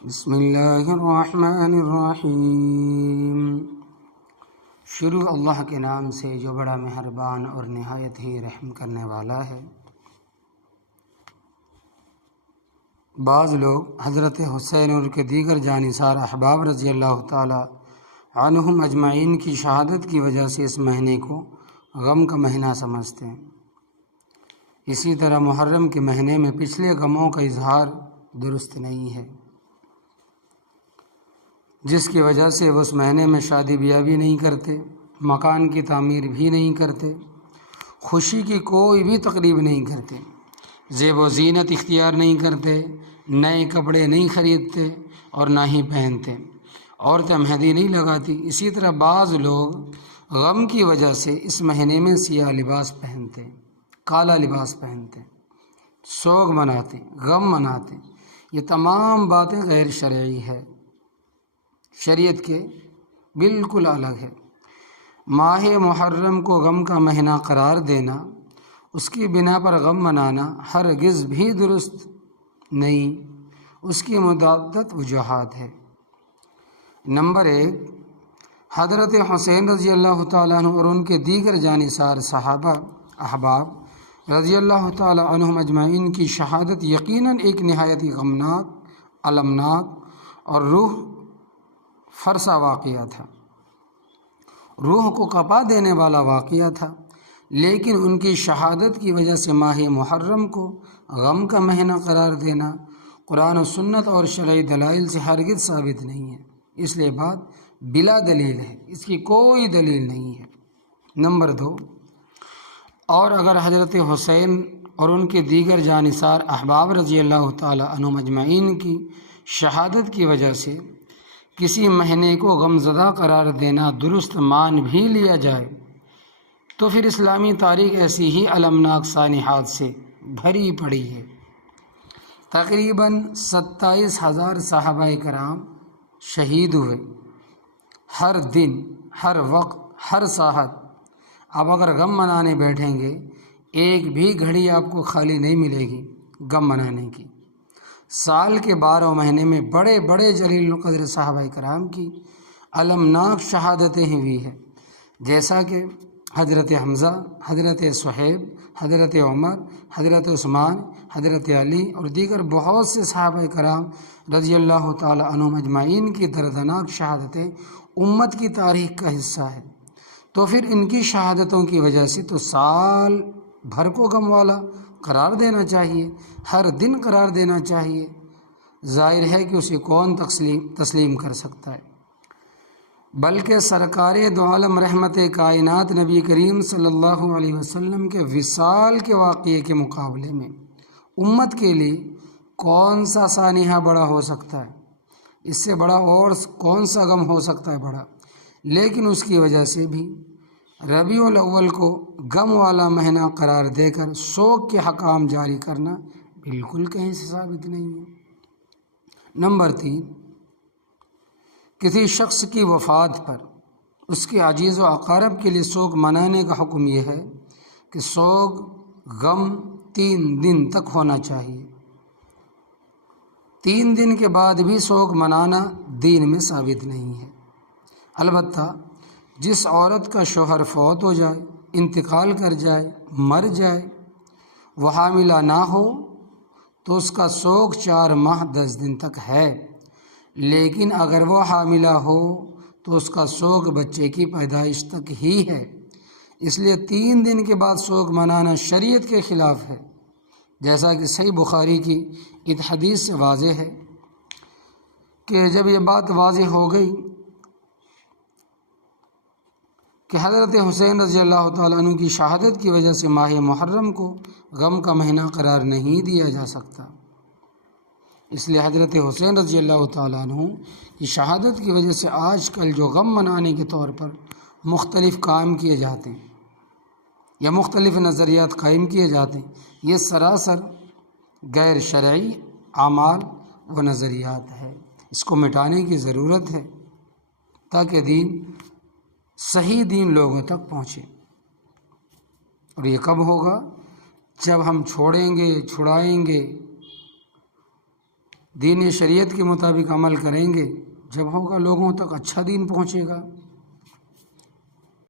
بسم اللہ الرحمن الرحیم۔ شروع اللہ کے نام سے جو بڑا مہربان اور نہایت ہی رحم کرنے والا ہے۔ بعض لوگ حضرت حسین اور کے دیگر جانثار احباب رضی اللہ تعالی عنہم اجمعین کی شہادت کی وجہ سے اس مہینے کو غم کا مہینہ سمجھتے ہیں۔ اسی طرح محرم کے مہینے میں پچھلے غموں کا اظہار درست نہیں ہے، جس کی وجہ سے وہ اس مہینے میں شادی بیاہ بھی نہیں کرتے، مکان کی تعمیر بھی نہیں کرتے، خوشی کی کوئی بھی تقریب نہیں کرتے، زیب و زینت اختیار نہیں کرتے، نئے کپڑے نہیں خریدتے اور نہ ہی پہنتے، عورتیں مہندی نہیں لگاتی۔ اسی طرح بعض لوگ غم کی وجہ سے اس مہینے میں سیاہ لباس پہنتے، کالا لباس پہنتے، سوگ مناتے، غم مناتے۔ یہ تمام باتیں غیر شرعی ہے، شریعت کے بالکل الگ ہے۔ ماہ محرم کو غم کا مہینہ قرار دینا، اس کی بنا پر غم منانا ہرگز بھی درست نہیں۔ اس کی متعدد وجوہات ہے۔ نمبر 1، حضرت حسین رضی اللہ تعالیٰ عنہ اور ان کے دیگر جانثار صحابہ احباب رضی اللہ تعالیٰ عنہم اجمعین کی شہادت یقیناً ایک نہایت ہی غمناک، المناک اور روح فرسا واقعہ تھا، روح کو کپا دینے والا واقعہ تھا، لیکن ان کی شہادت کی وجہ سے ماہ محرم کو غم کا مہینہ قرار دینا قرآن و سنت اور شرعی دلائل سے ہرگز ثابت نہیں ہے، اس لیے بات بلا دلیل ہے، اس کی کوئی دلیل نہیں ہے۔ نمبر 2، اور اگر حضرت حسین اور ان کے دیگر جانثار احباب رضی اللہ تعالی عنہم اجمعین کی شہادت کی وجہ سے کسی مہینے کو غمزدہ قرار دینا درست مان بھی لیا جائے تو پھر اسلامی تاریخ ایسی ہی المناک سانحات سے بھری پڑی ہے۔ تقریباً 27,000 صحابہ کرام شہید ہوئے، ہر دن، ہر وقت، ہر ساعت۔ اب اگر غم منانے بیٹھیں گے، ایک بھی گھڑی آپ کو خالی نہیں ملے گی غم منانے کی۔ سال کے 12 مہینے میں بڑے بڑے جلیل القدر صحابہ کرام کی المناک شہادتیں ہوئی ہیں، جیسا کہ حضرت حمزہ، حضرت صہیب، حضرت عمر، حضرت عثمان، حضرت علی اور دیگر بہت سے صحابہ کرام رضی اللہ تعالی عنہم اجمعین کی دردناک شہادتیں امت کی تاریخ کا حصہ ہے۔ تو پھر ان کی شہادتوں کی وجہ سے تو سال بھر کو غم والا قرار دینا چاہیے، ہر دن قرار دینا چاہیے۔ ظاہر ہے کہ اسے کون تسلیم کر سکتا ہے؟ بلکہ سرکار دو عالم رحمت کائنات نبی کریم صلی اللہ علیہ وسلم کے وصال کے واقعے کے مقابلے میں امت کے لیے کون سا سانحہ بڑا ہو سکتا ہے؟ اس سے بڑا اور کون سا غم ہو سکتا ہے بڑا؟ لیکن اس کی وجہ سے بھی ربیع الاول کو غم والا مہینہ قرار دے کر سوگ کے حکام جاری کرنا بالکل کہیں سے ثابت نہیں ہے۔ نمبر 3، کسی شخص کی وفات پر اس کے عزیز و اقارب کے لیے سوگ منانے کا حکم یہ ہے کہ سوگ غم 3 دن تک ہونا چاہیے۔ 3 دن کے بعد بھی سوگ منانا دین میں ثابت نہیں ہے۔ البتہ جس عورت کا شوہر فوت ہو جائے، انتقال کر جائے، مر جائے، وہ حاملہ نہ ہو تو اس کا سوگ 4 ماہ 10 دن تک ہے، لیکن اگر وہ حاملہ ہو تو اس کا سوگ بچے کی پیدائش تک ہی ہے۔ اس لیے 3 دن کے بعد سوگ منانا شریعت کے خلاف ہے، جیسا کہ صحیح بخاری کی ایک حدیث سے واضح ہے کہ جب یہ بات واضح ہو گئی کہ حضرت حسین رضی اللہ تعالیٰ عنہ کی شہادت کی وجہ سے ماہ محرم کو غم کا مہینہ قرار نہیں دیا جا سکتا، اس لیے حضرت حسین رضی اللہ تعالیٰ عنہ کی شہادت کی وجہ سے آج کل جو غم منانے کے طور پر مختلف کام کیے جاتے ہیں یا مختلف نظریات قائم کیے جاتے ہیں، یہ سراسر غیر شرعی اعمال و نظریات ہے۔ اس کو مٹانے کی ضرورت ہے تاکہ صحیح دین لوگوں تک پہنچے۔ اور یہ کب ہوگا؟ جب ہم چھوڑیں گے، چھڑائیں گے دین شریعت کے مطابق عمل کریں گے، جب ہوگا لوگوں تک اچھا دین پہنچے گا۔